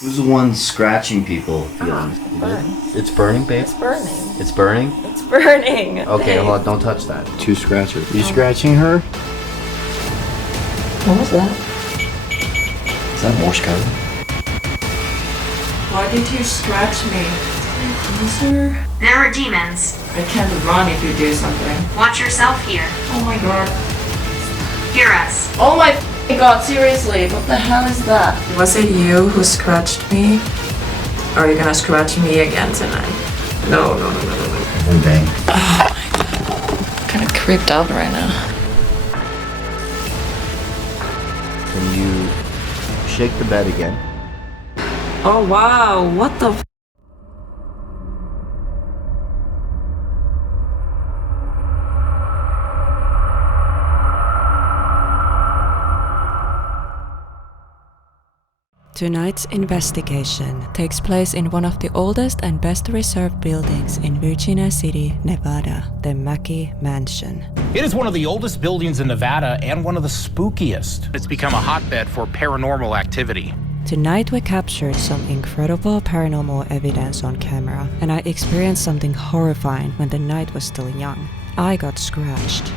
Who's the one scratching people? It's burning, babe? It's burning. It's burning? It's burning. Okay, babe. hold on, don't touch that. Two scratchers. You scratching her? What was that? Is that Morse code? Why did you scratch me? Closer? There are demons. I can't run if you do something. Watch yourself here. Oh my god. Hear us. Oh my god, seriously, what the hell is that? Was it you who scratched me? Or are you gonna scratch me again tonight? No. Bang. Oh my god. I'm kinda creeped out right now. Can you shake the bed again? Oh wow, what the f. Tonight's investigation takes place in one of the oldest and best reserved buildings in Virginia City, Nevada, the Mackay Mansion. It is one of the oldest buildings in Nevada and one of the spookiest. It's become a hotbed for paranormal activity. Tonight we captured some incredible paranormal evidence on camera, and I experienced something horrifying when the night was still young. I got scratched.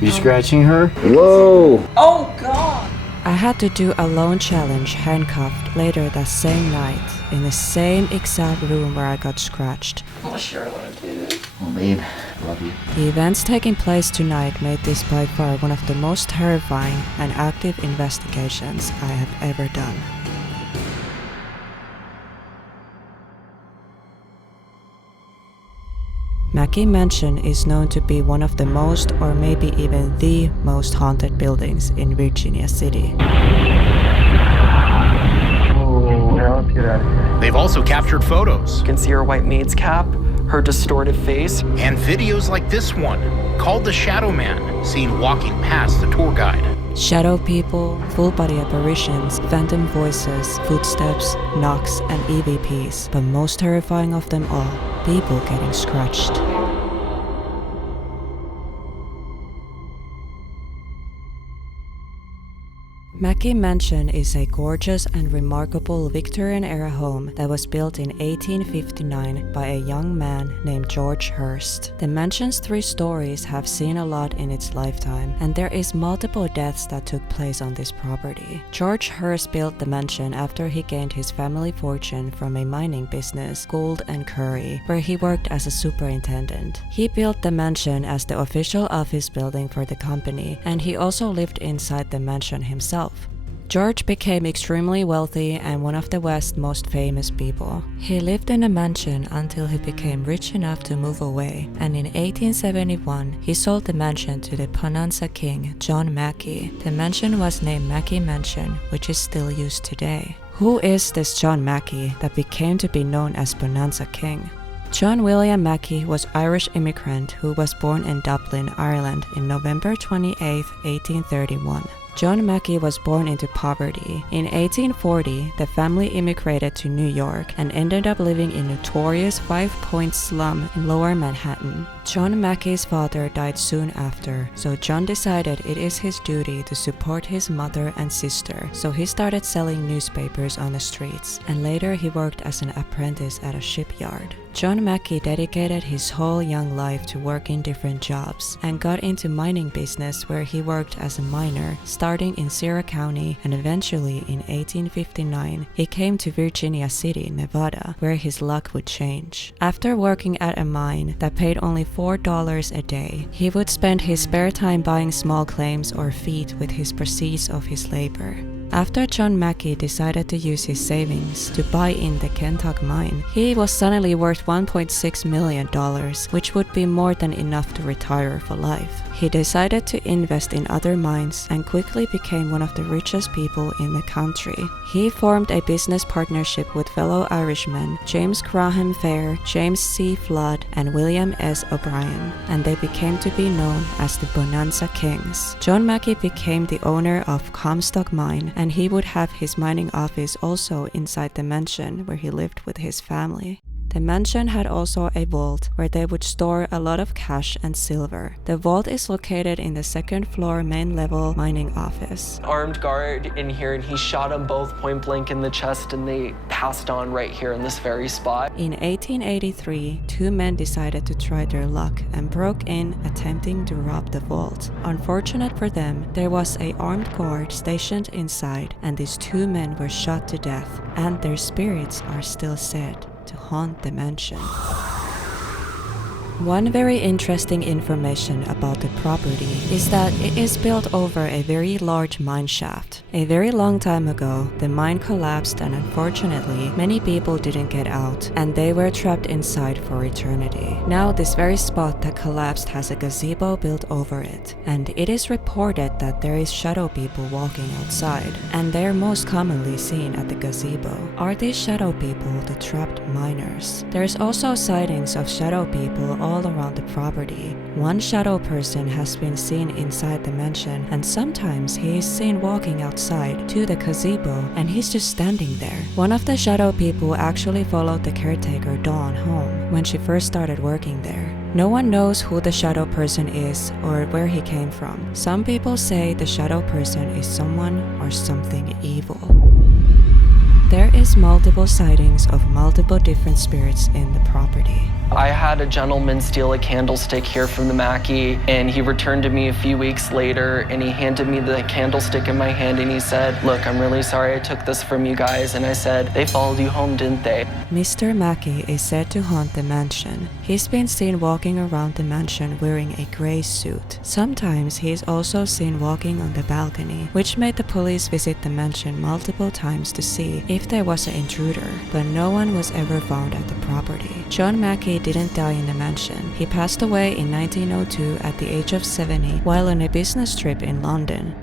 You scratching her? Whoa! Oh god! I had to do a lone challenge handcuffed later that same night in the same exact room where I got scratched. I sure want to do this. Oh, babe, love you. The events taking place tonight made this by far one of the most terrifying and active investigations I have ever done. Mackay Mansion is known to be one of the most, or maybe even the most haunted buildings in Virginia City. Oh, now let's get out of here. They've also captured photos You can see her white maid's cap, her distorted face. and videos like this one, called the Shadow Man, seen walking past the tour guide. Shadow people, full-body apparitions, phantom voices, footsteps, knocks, and EVPs, but most terrifying of them all, people getting scratched. Mackay Mansion is a gorgeous and remarkable Victorian-era home that was built in 1859 by a young man named George Hurst. The mansion's 3 stories have seen a lot in its lifetime, and there is multiple deaths that took place on this property. George Hurst built the mansion after he gained his family fortune from a mining business, Gould and Curry, where he worked as a superintendent. He built the mansion as the official office building for the company, and he also lived inside the mansion himself. George became extremely wealthy and one of the West's most famous people. He lived in a mansion until he became rich enough to move away, and in 1871 he sold the mansion to the Bonanza King, John Mackay. The mansion was named Mackay Mansion, which is still used today. Who is this John Mackay that became to be known as Bonanza King? John William Mackay was an Irish immigrant who was born in Dublin, Ireland in November 28, 1831. John Mackay was born into poverty. In 1840, the family immigrated to New York and ended up living in notorious Five Points slum in Lower Manhattan. John Mackay's father died soon after, so John decided it is his duty to support his mother and sister, so he started selling newspapers on the streets, and later he worked as an apprentice at a shipyard. John Mackay dedicated his whole young life to working different jobs and got into mining business where he worked as a miner, starting in Sierra County, and eventually in 1859 he came to Virginia City, Nevada, where his luck would change. After working at a mine that paid only $4 a day, he would spend his spare time buying small claims or feet with his proceeds of his labor. After John Mackay decided to use his savings to buy in the Kentucky mine, he was suddenly worth $1.6 million, which would be more than enough to retire for life. He decided to invest in other mines and quickly became one of the richest people in the country. He formed a business partnership with fellow Irishmen James Graham Fair, James C. Flood, and William S. O'Brien, and they became to be known as the Bonanza Kings. John Mackay became the owner of Comstock Mine, and he would have his mining office also inside the mansion where he lived with his family. The mansion had also a vault where they would store a lot of cash and silver. The vault is located in the second floor main level mining office. Armed guard in here, and he shot them both point blank in the chest, and they passed on right here in this very spot. In 1883, two men decided to try their luck and broke in, attempting to rob the vault. Unfortunate for them, there was an armed guard stationed inside, and these two men were shot to death, and their spirits are still said to haunt the mansion. One very interesting information about the property is that it is built over a very large mine shaft. A very long time ago, the mine collapsed and unfortunately, many people didn't get out and they were trapped inside for eternity. Now this very spot that collapsed has a gazebo built over it, and it is reported that there is shadow people walking outside, and they are most commonly seen at the gazebo. Are these shadow people the trapped miners? There's also sightings of shadow people all around the property. One shadow person has been seen inside the mansion, and sometimes he is seen walking outside to the gazebo and he's just standing there. One of the shadow people actually followed the caretaker Dawn home when she first started working there. No one knows who the shadow person is or where he came from. Some people say the shadow person is someone or something evil. There is multiple sightings of multiple different spirits in the property. I had a gentleman steal a candlestick here from the Mackay, and he returned to me a few weeks later, and he handed me the candlestick in my hand, and he said, "Look, I'm really sorry I took this from you guys." And I said, "They followed you home, didn't they?" Mr. Mackay is said to haunt the mansion. He's been seen walking around the mansion wearing a gray suit. Sometimes he is also seen walking on the balcony, which made the police visit the mansion multiple times to see if there was an intruder, but no one was ever found at the property. John Mackay didn't die in the mansion. He passed away in 1902 at the age of 70 while on a business trip in London.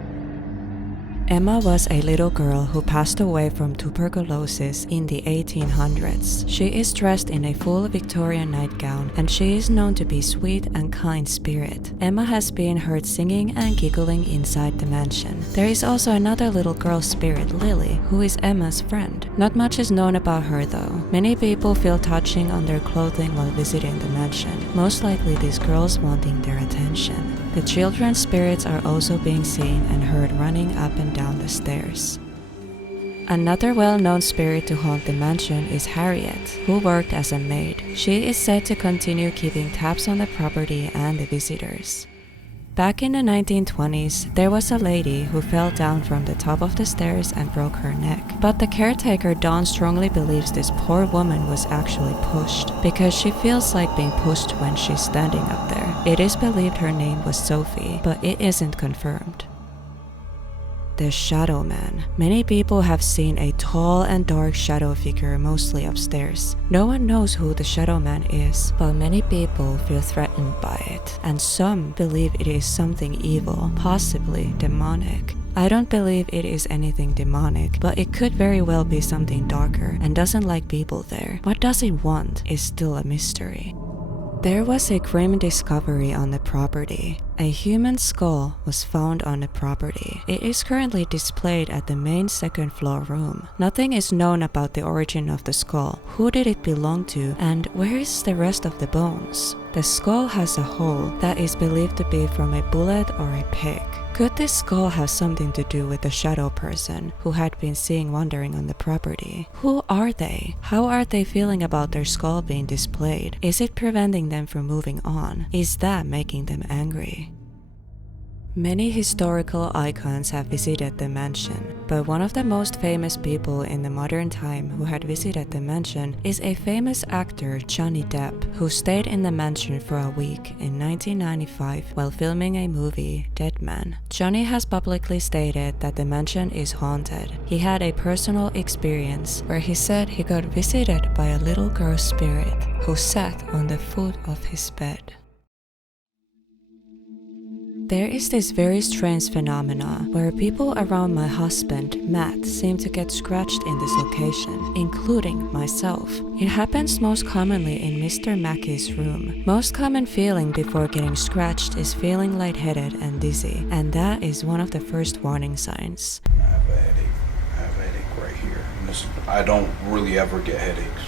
Emma was a little girl who passed away from tuberculosis in the 1800s. She is dressed in a full Victorian nightgown and she is known to be sweet and kind spirit. Emma has been heard singing and giggling inside the mansion. There is also another little girl spirit, Lily, who is Emma's friend. Not much is known about her though. Many people feel touching on their clothing while visiting the mansion, most likely these girls wanting their attention. The children's spirits are also being seen and heard running up and down the stairs. Another well-known spirit to haunt the mansion is Harriet, who worked as a maid. She is said to continue keeping tabs on the property and the visitors. Back in the 1920s, there was a lady who fell down from the top of the stairs and broke her neck. But the caretaker Dawn strongly believes this poor woman was actually pushed because she feels like being pushed when she's standing up there. It is believed her name was Sophie, but it isn't confirmed. The Shadow Man. Many people have seen a tall and dark shadow figure mostly upstairs. No one knows who the Shadow Man is, but many people feel threatened by it, and some believe it is something evil, possibly demonic. I don't believe it is anything demonic, but it could very well be something darker and doesn't like people there. What does it want is still a mystery. There was a grim discovery on the property. A human skull was found on the property. It is currently displayed at the main second floor room. Nothing is known about the origin of the skull, who did it belong to, and where is the rest of the bones. The skull has a hole that is believed to be from a bullet or a pig. Could this skull have something to do with the shadow person who had been seen wandering on the property? Who are they? How are they feeling about their skull being displayed? Is it preventing them from moving on? Is that making them angry? Many historical icons have visited the mansion, but one of the most famous people in the modern time who had visited the mansion is a famous actor, Johnny Depp, who stayed in the mansion for a week in 1995 while filming a movie, Dead Man. Johnny has publicly stated that the mansion is haunted. He had a personal experience where he said he got visited by a little girl spirit who sat on the foot of his bed. There is this very strange phenomena where people around my husband, Matt, seem to get scratched in this location, including myself. It happens most commonly in Mr. Mackay's room. Most common feeling before getting scratched is feeling lightheaded and dizzy, and that is one of the first warning signs. I have a headache. I have a headache right here. I don't really ever get headaches.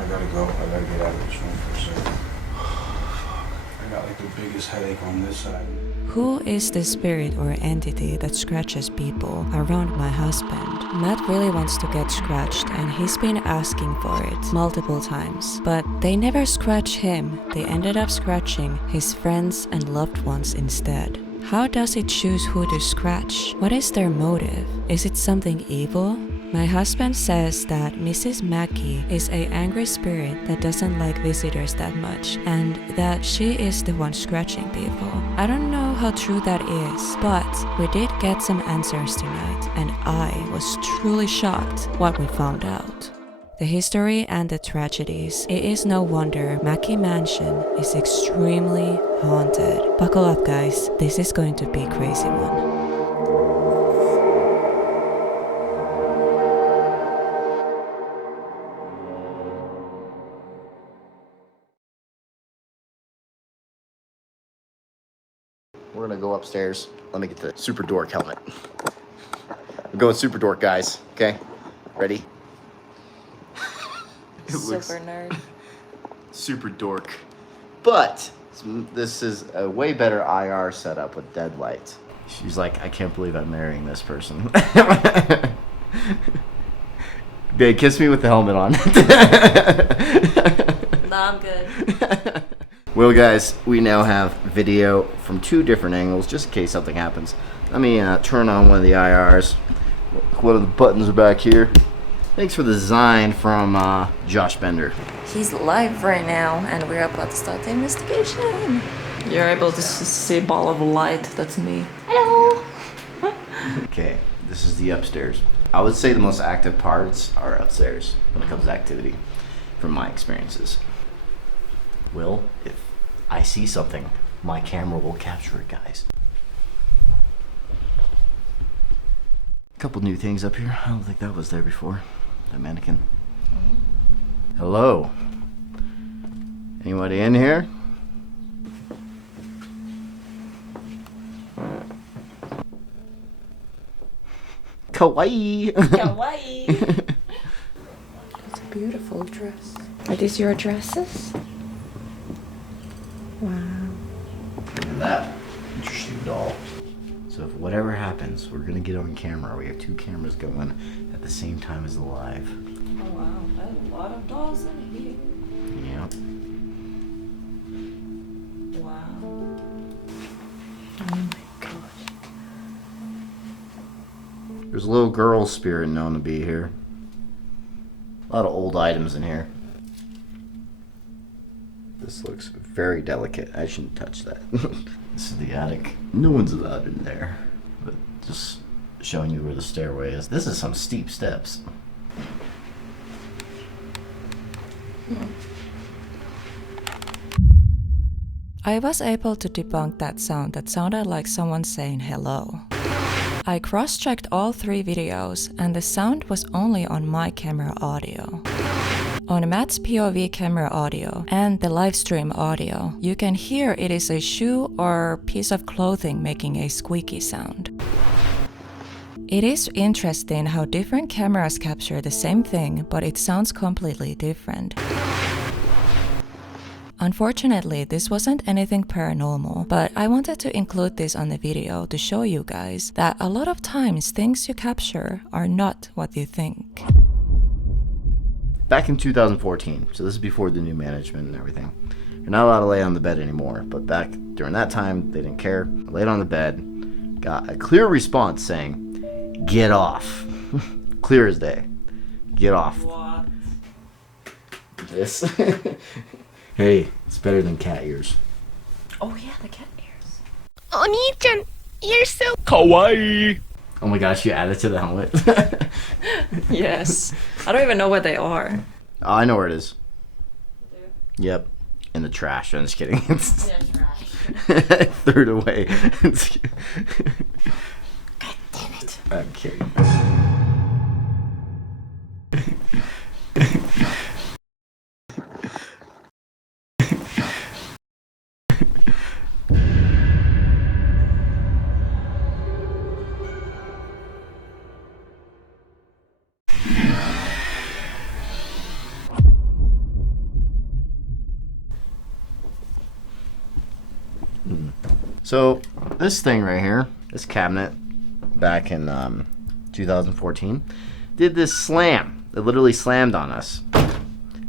I gotta go. I gotta get out of this room for a second. I got like the biggest headache on this side. Who is the spirit or entity that scratches people around my husband? Matt really wants to get scratched and he's been asking for it multiple times. But they never scratch him, they ended up scratching his friends and loved ones instead. How does it choose who to scratch? What is their motive? Is it something evil? My husband says that Mrs. Mackay is an angry spirit that doesn't like visitors that much and that she is the one scratching people. I don't know how true that is, but we did get some answers tonight and I was truly shocked what we found out. The history and the tragedies. It is no wonder Mackay Mansion is extremely haunted. Buckle up guys, this is going to be a crazy one. We're gonna go upstairs. Let me get the super dork helmet. We're going super dork, guys. Okay? Ready? Super nerd. Super dork. But this is a way better IR setup with dead lights. She's like, I can't believe I'm marrying this person. Babe, kiss me with the helmet on. Nah, I'm good. Well, guys, we now have video from 2 different angles, just in case something happens. Let me turn on one of the IRs. One of the buttons are back here. Thanks for the design from Josh Bender. He's live right now and we're about to start the investigation. You're able to see a ball of light, that's me. Hello! Okay, this is the upstairs. I would say the most active parts are upstairs when it comes to activity, from my experiences. Will, if I see something, my camera will capture it, guys. Couple new things up here. I don't think that was there before. That mannequin. Hello. Anybody in here? Kawaii. Kawaii! It's a beautiful dress. Are these your dresses? Wow. Look at that interesting doll. So if whatever happens, we're gonna get on camera. We have 2 cameras going at the same time as the live. Oh wow, there's a lot of dolls in here. Yeah. Wow. Oh my gosh. There's a little girl spirit known to be here. A lot of old items in here. This looks very delicate. I shouldn't touch that. This is the attic. No one's allowed in there. But just showing you where the stairway is. This is some steep steps. I was able to debunk that sound that sounded like someone saying hello. I cross-checked all 3 videos and the sound was only on my camera audio. On Matt's POV camera audio and the live stream audio, you can hear it is a shoe or piece of clothing making a squeaky sound. It is interesting how different cameras capture the same thing, but it sounds completely different. Unfortunately, this wasn't anything paranormal, but I wanted to include this on the video to show you guys that a lot of times things you capture are not what you think. Back in 2014, so this is before the new management and everything. You're not allowed to lay on the bed anymore, but back during that time, they didn't care. I laid on the bed, got a clear response saying, "Get off." Clear as day. Get off. What? This. Hey, it's better than cat ears. Oh yeah, the cat ears. Oni-chan, you're so Kawaii! Oh my gosh, you added to the helmet. Yes. I don't even know what they are. Oh, I know where it is. Yep. In the trash. I'm just kidding. It's trash. I threw it away. God damn it. I'm kidding. So this thing right here, this cabinet, back in 2014, did this slam. It literally slammed on us,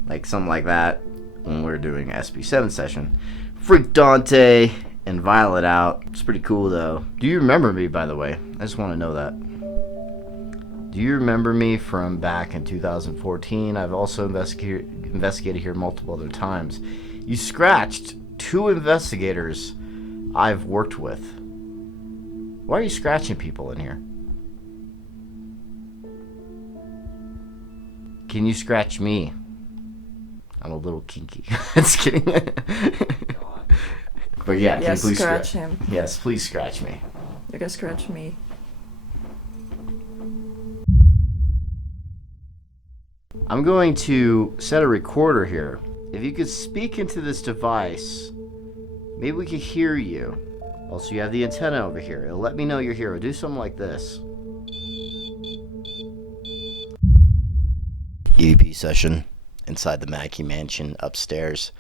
like something like that, when we were doing SB7 session. Freaked Dante and Violet out. It's pretty cool though. Do you remember me, by the way? I just want to know that. Do you remember me from back in 2014? I've also investigated here multiple other times. You scratched 2 investigators I've worked with. Why are you scratching people in here? Can you scratch me? I'm a little kinky. Just kidding. But yeah, can Yes, you please scratch him. Yes, please scratch me. You can scratch me. I'm going to set a recorder here. If you could speak into this device, maybe we could hear you. Also, you have the antenna over here. It'll let me know you're here. Do something like this. EVP session inside the Mackay Mansion upstairs,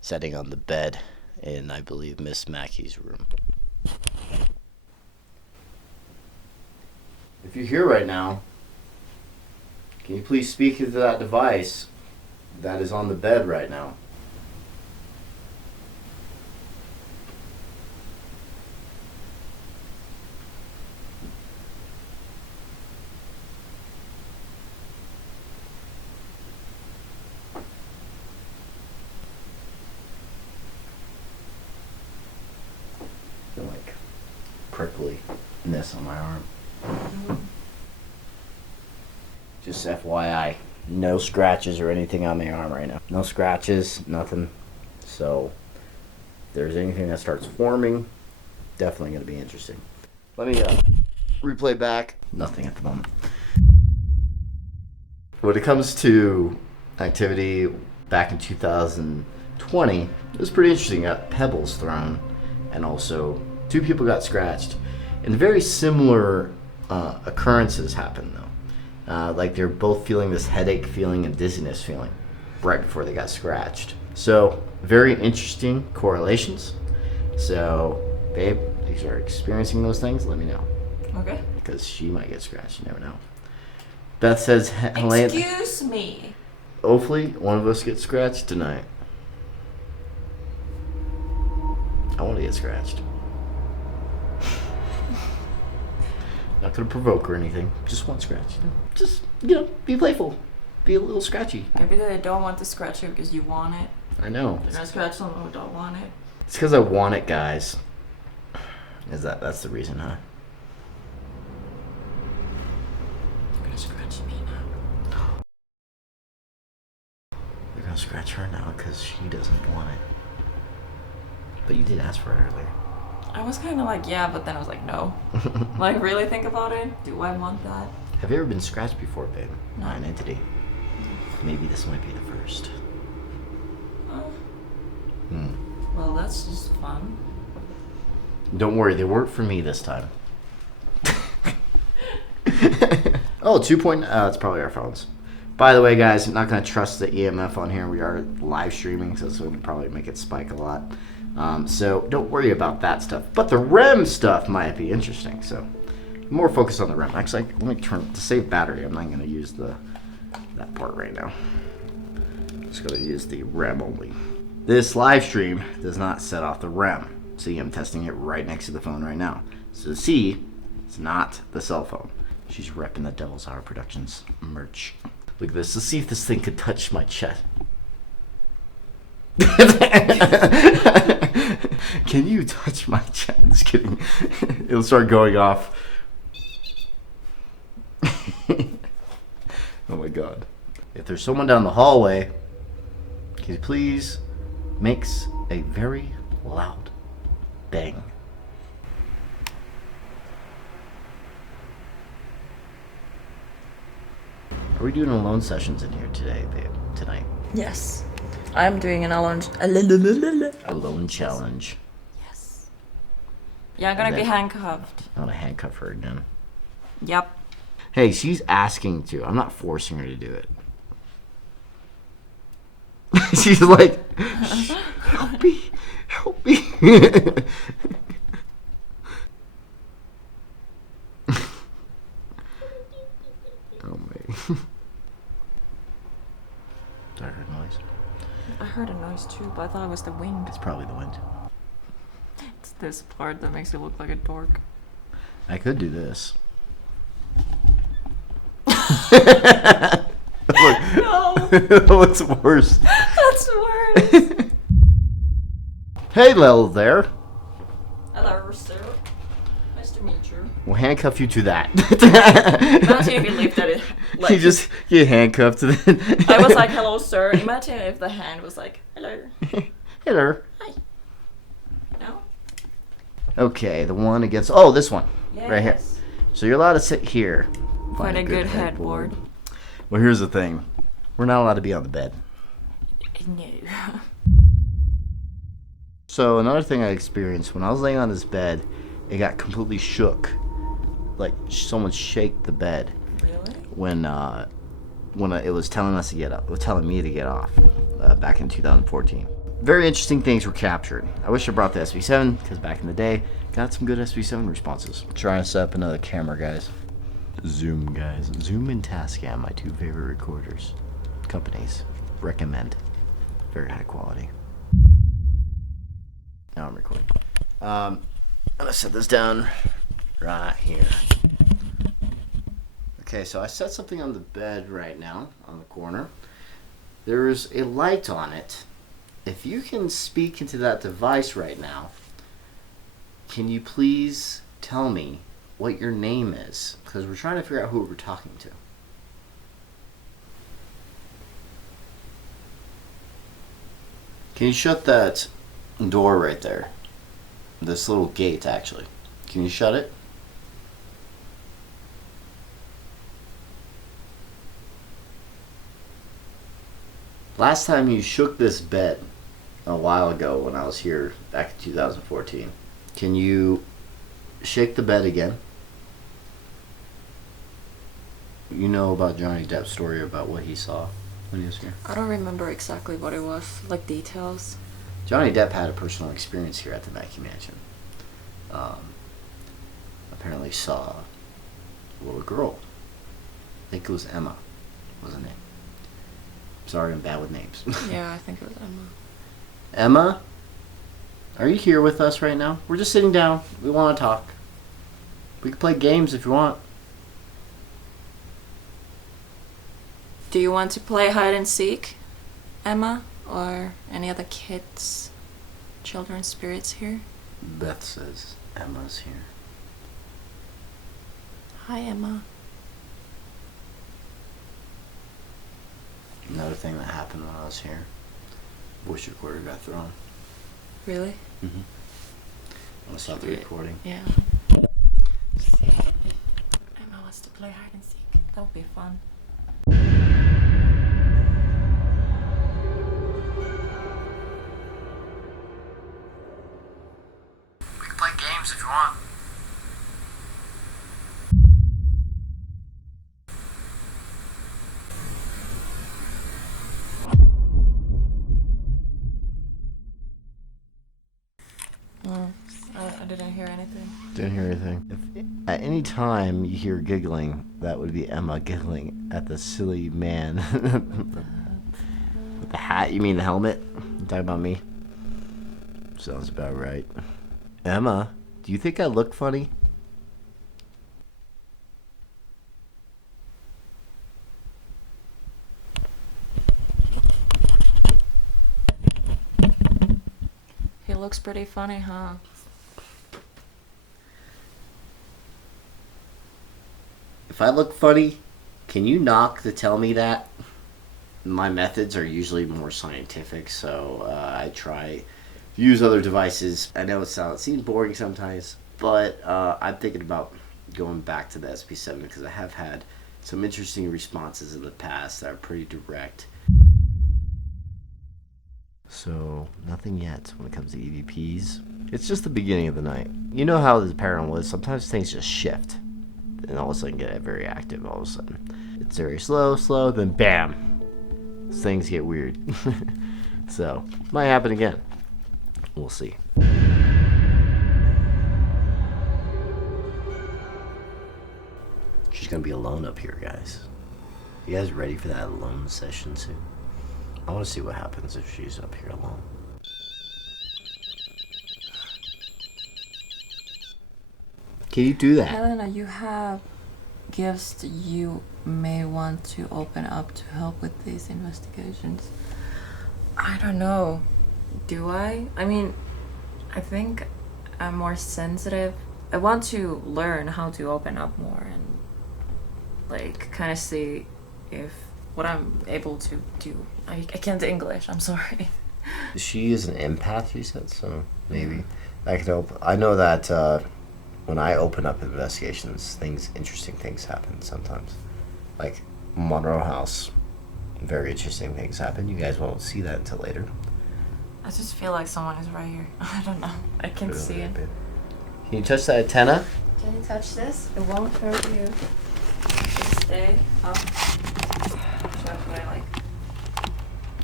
sitting on the bed in, I believe, Miss Mackay's room. If you're here right now, can you please speak into that device that is on the bed right now? I feel like prickliness on my arm. Just FYI, no scratches or anything on my arm right now. No scratches, nothing. So, if there's anything that starts forming, definitely going to be interesting. Let me replay back. Nothing at the moment. When it comes to activity back in 2020, it was pretty interesting. Got pebbles thrown, and also 2 people got scratched. And very similar occurrences happened though. Like they're both feeling this headache feeling and dizziness feeling right before they got scratched. So very interesting correlations. So babe, if you're experiencing those things, let me know. Okay. Because she might get scratched, you never know. Beth says, Helene, Excuse me. hopefully one of us gets scratched tonight. I want to get scratched. Not gonna provoke or anything. Just one scratch. Just, be playful. Be a little scratchy. Maybe they don't want to scratch you because you want it. I know. They're gonna scratch someone who don't want it. It's because I want it, guys. That's the reason, huh? They're gonna scratch me now. They're gonna scratch her now because she doesn't want it. But you did ask for it earlier. I was kind of like, yeah, but then I was like, no. Like, really think about it? Do I want that? Have you ever been scratched before, babe? No. By an entity? Maybe this might be the first. Well, that's just fun. Don't worry, they weren't for me this time. Oh, 2.0. It's probably our phones. By the way, guys, I'm not going to trust the EMF on here. We are live streaming, so it's going to probably make it spike a lot. So don't worry about that stuff. But the REM stuff might be interesting. So more focus on the REM. Actually, let me turn to save battery. I'm not going to use that part right now. Just going to use the REM only. This live stream does not set off the REM. See, I'm testing it right next to the phone right now. So see, it's not the cell phone. She's repping the Devil's Hour Productions merch. Look at this. Let's see if this thing could touch my chest. Can you touch my chest? Just kidding. It'll start going off. Oh my god. If there's someone down the hallway, can you please makes a very loud bang. Are we doing alone sessions in here today, babe? Tonight? Yes. I'm doing an alone Alone challenge. Yes. Yeah, I'm gonna be handcuffed. I want to handcuff her again. Yep. Hey, she's asking to. I'm not forcing her to do it. She's like, help me, help me. I heard a noise. I heard a noise too, but I thought it was the wind. It's probably the wind. It's this part that makes you look like a dork. I could do this. No! What's worse? That's worse! Hey, Lil there. Hello, sir. Nice to meet you. We'll handcuff you to that. Imagine if you lifted it. Like, You just get handcuffed to that. I was like, hello, sir. Imagine if the hand was like, hello. Hello. Hi. No? Okay, the one against. Oh, this one. Yes. Right here. So you're allowed to sit here. Find a good headboard. Well, here's the thing. We're not allowed to be on the bed. No. So another thing I experienced when I was laying on this bed, it got completely shook, like someone shake the bed. Really? When it was telling us to get up, it was telling me to get off, back in 2014. Very interesting things were captured. I wish I brought the SB7 because back in the day, got some good SB7 responses. Trying to set up another camera, guys. Zoom, guys. Zoom and Tascam, my two favorite recorders. Companies recommend. Very high quality. Now I'm recording. I'm gonna set this down right here. Okay, so I set something on the bed right now, on the corner. There's a light on it. If you can speak into that device right now, can you please tell me what your name is? Because we're trying to figure out who we're talking to. Can you shut that door right there? This little gate, actually. Can you shut it? Last time you shook this bed a while ago when I was here back in 2014. Can you shake the bed again? You know about Johnny Depp's story about what he saw when he was here? I don't remember exactly what it was, like details. Johnny Depp had a personal experience here at the Mackay Mansion. Apparently saw a little girl. I think it was Emma, was her name. Sorry, I'm bad with names. Yeah, I think it was Emma. Emma, are you here with us right now? We're just sitting down. We want to talk. We can play games if you want. Do you want to play hide and seek, Emma? Or any other kids, children spirits here? Beth says Emma's here. Hi, Emma. Another thing that happened when I was here, voice recorder got thrown. Really? Mm-hmm. I saw the recording. Yeah. See if Emma wants to play hide and seek. That would be fun. We can play games if you want. I didn't hear anything. Didn't hear anything. If at any time you hear giggling, that would be Emma giggling at the silly man. With the hat, you mean the helmet? You talking about me? Sounds about right. Emma, do you think I look funny? He looks pretty funny, huh? If I look funny, can you knock to tell me that? My methods are usually more scientific, so I try to use other devices. I know it seems boring sometimes, but I'm thinking about going back to the SP7 because I have had some interesting responses in the past that are pretty direct. So, nothing yet when it comes to EVPs. It's just the beginning of the night. You know how the paranormal is, sometimes things just shift. And all of a sudden get very active all of a sudden. It's very slow, then bam! Things get weird. So, might happen again. We'll see. She's gonna be alone up here, guys. You guys ready for that alone session soon? I want to see what happens if she's up here alone. Can you do that? Helena, you have gifts you may want to open up to help with these investigations. I don't know. Do I? I mean, I think I'm more sensitive. I want to learn how to open up more and like kind of see if what I'm able to do. I can't English, I'm sorry. She is an empath, you said, so maybe that could help. I know that when I open up investigations, interesting things happen sometimes. Like Monroe House, very interesting things happen. You guys won't see that until later. I just feel like someone is right here. I don't know. I can't see it. Can you touch that antenna? Can you touch this? It won't hurt you. Just stay up. That's what I like.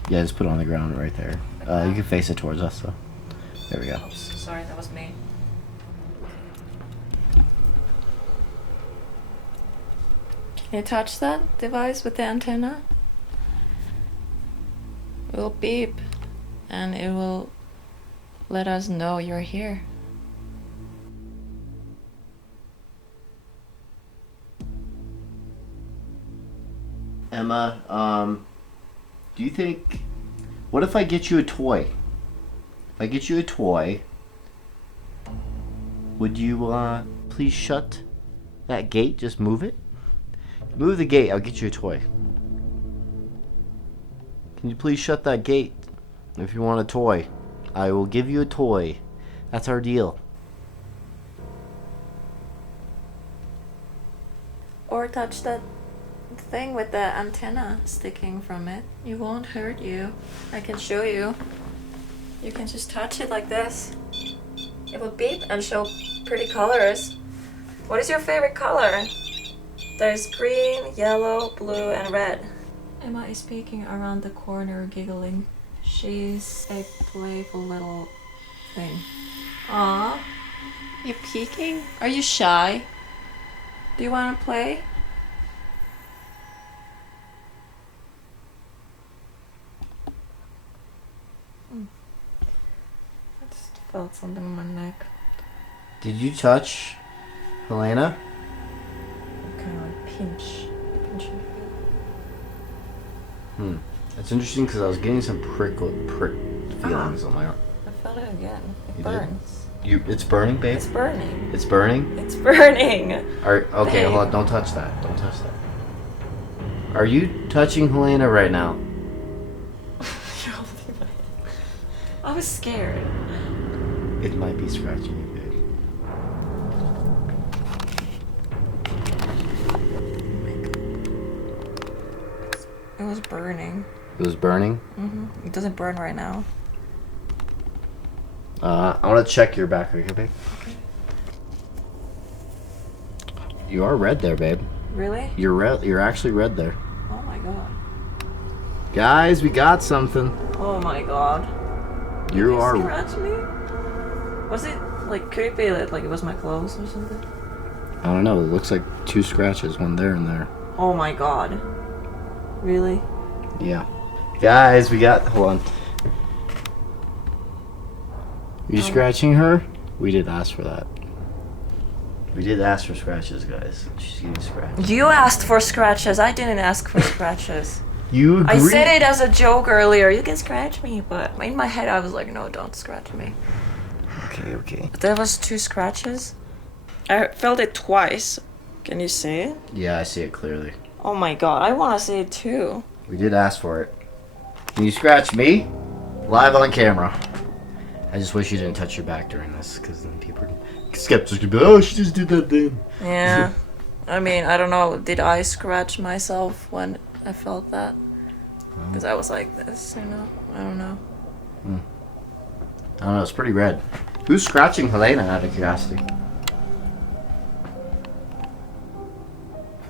Yeah, just put it on the ground right there. You can face it towards us, though. There we go. Oops, sorry, that was me. Can you touch that device with the antenna? It will beep and it will let us know you're here. Emma, do you think... What if I get you a toy? If I get you a toy, would you, please shut that gate? Just move it? Move the gate, I'll get you a toy. Can you please shut that gate? If you want a toy, I will give you a toy. That's our deal. Or touch that thing with the antenna sticking from it. It won't hurt you. I can show you. You can just touch it like this. It will beep and show pretty colors. What is your favorite color? There's green, yellow, blue, and red. Emma is peeking around the corner, giggling. She's a playful little thing. Aww. You're peeking? Are you shy? Do you want to play? I just felt something on my neck. Did you touch Helena? Kind of like pinch your feel. That's interesting because I was getting some prick feelings on my arm. I felt it again. It You burns. did? It's burning, babe? It's burning. It's burning? It's burning. Okay, hold on. Don't touch that. Don't touch that. Are you touching Helena right now? You're holding my hand. I was scared. It might be scratching you, babe. It was burning. It was burning? It doesn't burn right now. I want to check your back, okay, babe? You are red there, babe. Really? You're red. You're actually red there. Oh my god. Guys, we got something. Oh my god. You are. Scratch me? Was it like creepy? Like it was my clothes or something? I don't know. It looks like two scratches, one there and there. Oh my god. Really? Yeah. Guys, we got. Hold on. Are you scratching her? We did ask for that. We did ask for scratches, guys. She's getting scratched. You asked for scratches. I didn't ask for scratches. You agree? I said it as a joke earlier. You can scratch me, but in my head I was like, no, don't scratch me. Okay. There was 2 scratches. I felt it twice. Can you see it? Yeah, I see it clearly. Oh my god, I want to see it too. We did ask for it. Can you scratch me? Live on camera. I just wish you didn't touch your back during this, because then people are skeptics would be like, oh, she just did that then. Yeah. I mean, I don't know. Did I scratch myself when I felt that? Because I was like this, you know? I don't know. I don't know, it's pretty red. Who's scratching Helena out of curiosity?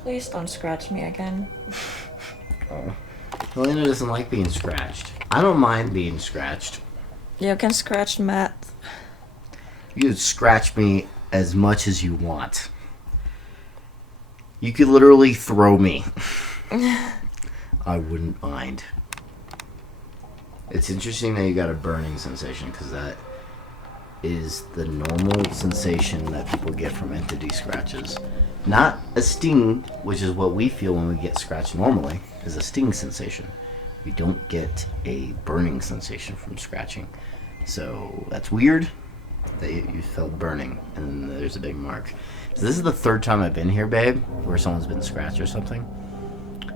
Please don't scratch me again. Oh. Helena doesn't like being scratched. I don't mind being scratched. You can scratch Matt. You can scratch me as much as you want. You could literally throw me. I wouldn't mind. It's interesting that you got a burning sensation, because that is the normal sensation that people get from entity scratches. Not a sting, which is what we feel when we get scratched normally, is a sting sensation. We don't get a burning sensation from scratching. So that's weird that you felt burning and there's a big mark. So this is the third time I've been here, babe, where someone's been scratched or something.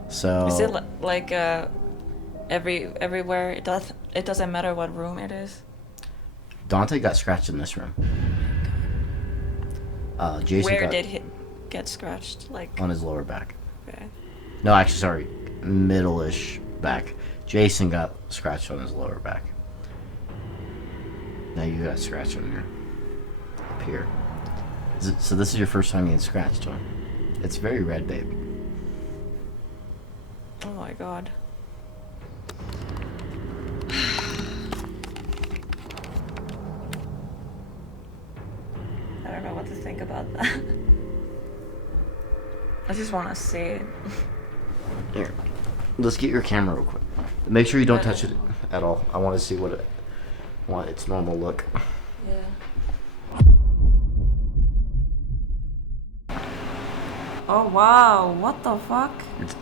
So Is it like everywhere? It doesn't matter what room it is. Dante got scratched in this room. Jason Where got did he get scratched? Like on his lower back. okay. No, actually, sorry, middle-ish back. Jason got scratched on his lower back. Now you got scratched on your up here. So this is your first time getting scratched on. It's very red, babe. Oh my god. I don't know what to think about that. I just want to see it. Here, let's get your camera real quick. Make sure you don't touch it at all. I want to see what its normal look. Yeah. Oh wow! What the fuck?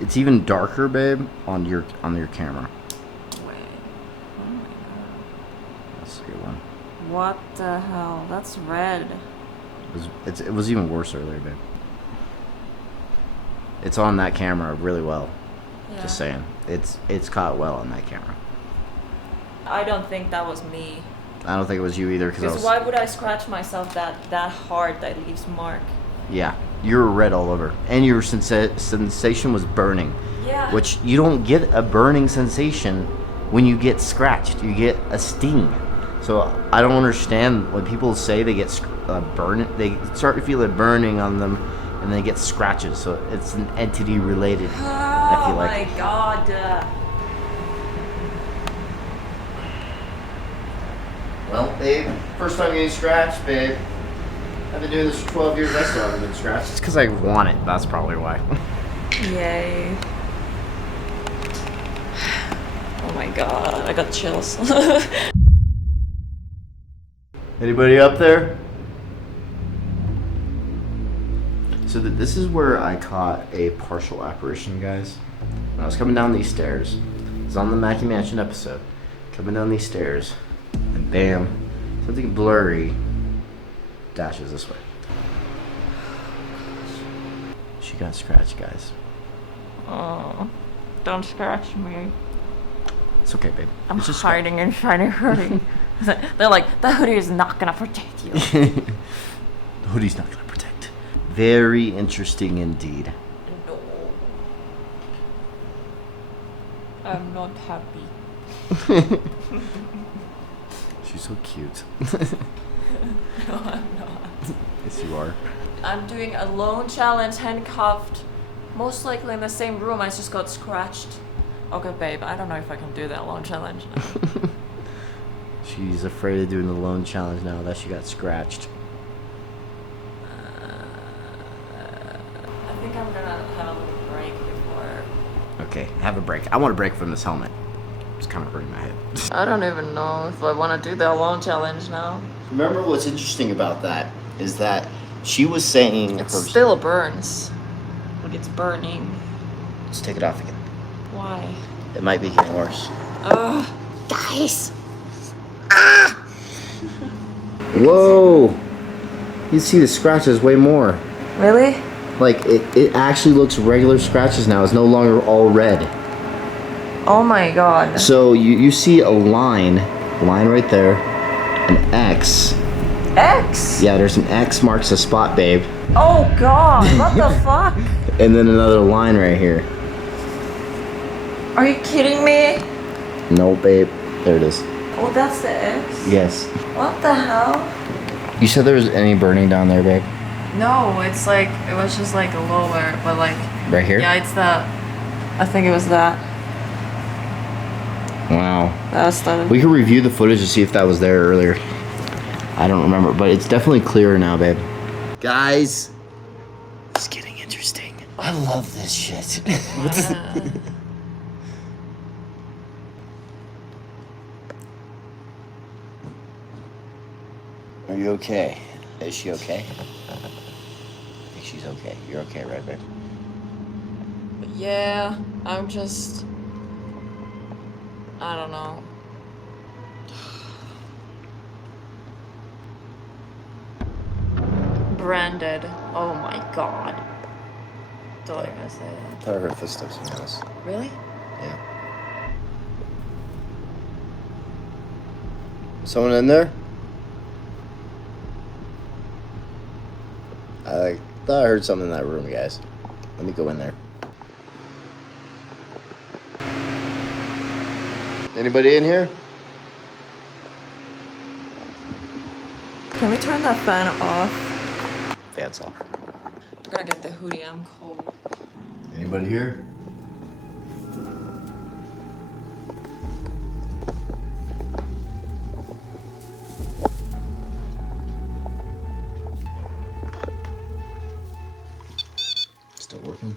It's even darker, babe, on your camera. Wait. Oh my god. That's a good one. What the hell? That's red. It was even worse earlier, babe. It's on that camera really well. Yeah. Just saying. It's caught well on that camera. I don't think that was me. I don't think it was you either, Because why would I scratch myself that hard that leaves mark? Yeah, you were red all over, and your sensation was burning. Yeah. Which you don't get a burning sensation when you get scratched. You get a sting. So I don't understand when people say they get burn. They start to feel it burning on them, and they get scratches. So it's an entity related. I feel like. Oh my god. Well, babe, first time getting scratched, babe. I've been doing this for 12 years. I still haven't been scratched. It's because I want it. That's probably why. Yay. Oh my god, I got chills. Anybody up there? So this is where I caught a partial apparition, guys. When I was coming down these stairs, it was on the Mackay Mansion episode. Coming down these stairs, and bam, something blurry dashes this way. She got scratched, guys. Oh, don't scratch me. It's okay, babe. I'm It's just hiding inside a hoodie. They're like, the hoodie is not gonna protect you. The hoodie's not gonna protect. Very interesting indeed. No. I'm not happy. She's so cute. No, I'm not. Yes, you are. I'm doing a lone challenge, handcuffed. Most likely in the same room, I just got scratched. Okay, babe, I don't know if I can do that lone challenge now. She's afraid of doing the lone challenge now that she got scratched. I think I'm gonna have a little break before. Okay, have a break. I want a break from this helmet. It's kind of hurting my head. I don't even know if I want to do that lone challenge now. Remember what's interesting about that is that she was saying It still burns. Like it's burning. Let's take it off again. Why? It might be getting worse. Ugh. Guys, Whoa! You see the scratches way more. Really? Like, it actually looks regular scratches now. It's no longer all red. Oh my god. So you see a line right there, an X. X? Yeah, there's an X marks a spot, babe. Oh god, what the fuck? And then another line right here. Are you kidding me? No, babe. There it is. Oh, that's the X? Yes. What the hell? You said there was any burning down there, babe? No, it's like, it was just like lower, but like... Right here? Yeah, it's that. I think it was that. Wow. That was the... We could review the footage to see if that was there earlier. I don't remember, but it's definitely clearer now, babe. Guys, it's getting interesting. I love this shit. Are you okay? Is she okay? I think she's okay. You're okay, right, babe? Yeah, I'm just... I don't know. Branded. Oh my god. Don't even say that. I thought I heard footsteps in the house. Really? Yeah. Someone in there? I thought I heard something in that room, guys. Let me go in there. Anybody in here? Can we turn that fan off? Fan's off. I'm gonna get the hoodie, I'm cold. Anybody here? Still working?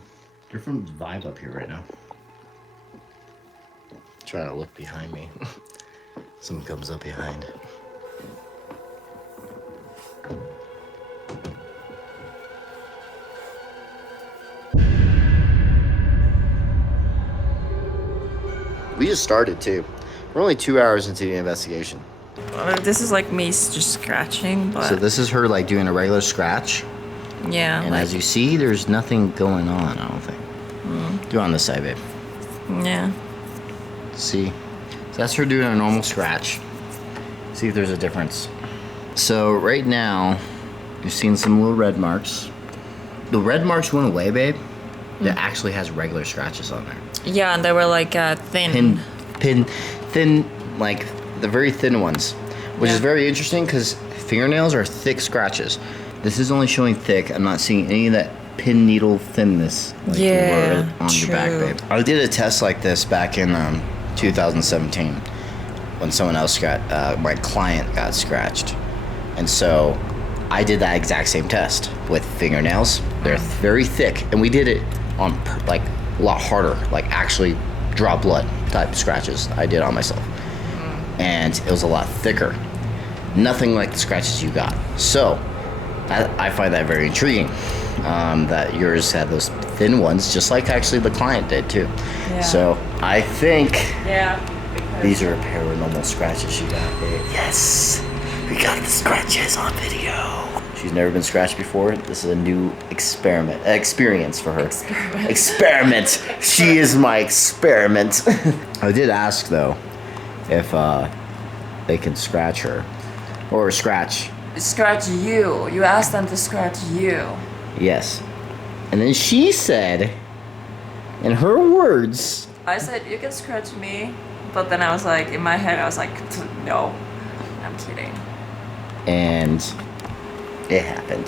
Different vibe up here right now. Trying to look behind me. Someone comes up behind. We just started too. We're only 2 hours into the investigation. This is like me just scratching, but... So this is her like doing a regular scratch. yeah, And like... as you see, there's nothing going on, I don't think. Do it on this side, babe. yeah. See? So that's her doing a normal scratch. See if there's a difference. So right now, you've seen some little red marks. The red marks went away, babe. That actually has regular scratches on there. Yeah, and they were like thin. Thin, like the very thin ones. Which is very interesting because fingernails are thick scratches. This is only showing thick. I'm not seeing any of that pin needle thinness like you were on your back, babe. I did a test like this back in 2017 when someone else my client got scratched. And so I did that exact same test with fingernails. They're very thick, and we did it on like a lot harder, like actually draw blood type scratches I did on myself. And it was a lot thicker. Nothing like the scratches you got. So I find that very intriguing, that yours had those thin ones, just like actually the client did too. Yeah. So I think these are paranormal scratches you got, babe. Yes, we got the scratches on video. She's never been scratched before. This is a new experience for her. Experiment. She is my experiment. I did ask though if they can scratch her or scratch you. You asked them to scratch you. Yes. And then she said, in her words... I said, you can scratch me. But then I was like, in my head, I was like, no. I'm kidding. And it happened.